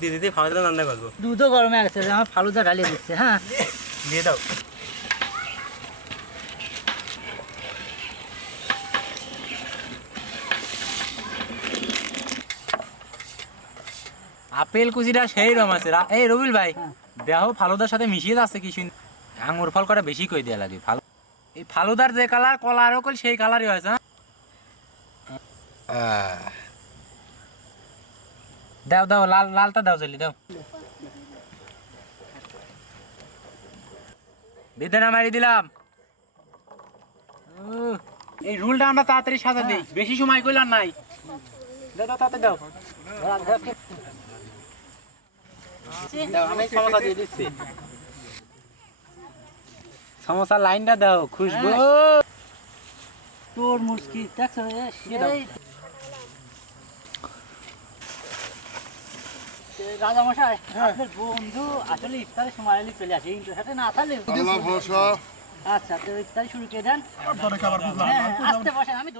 দিয়ে দিতে ফালুদা রান্না করবো। দুধও গরমে গেছে, আমার ফালুদা ঢালিয়ে দিচ্ছে। হ্যাঁ দিয়ে দাও। আপেল কুচিটা সেই রকম আছে। এই রবিল ভাই, দেহ ফালুদার সাথে মিশিয়ে যাচ্ছে কি শুন, আঙুর ফল কটা বেশি কই দেয়া লাগে। এই ফালুদার যে কালার, কলারও কল সেই কালারই হয়েছে। দাও দাও, লালটা দাও, জলদি দাও। বেদানা মারি দিলাম। এই রুলটা আমরা তাড়াতাড়ি সাজা দিই, বেশি সময় কইলাম নাই। দাও দাও, তাড়াতাড়ি দাও। দাও, আমি সমোসা দিয়ে দিচ্ছি। সমোসা লাইনটা দাও, খুশবু। তোর মুশকিল দেখছো, রাজামশাই আপনার বন্ধু আসলে ইফতারের সময় এলে চলে আসে, কিন্তু সাথে না থাকলে। আচ্ছা, তো ইফতারি শুরু করে দেন। হ্যাঁ, আস্তে বসেন, আমি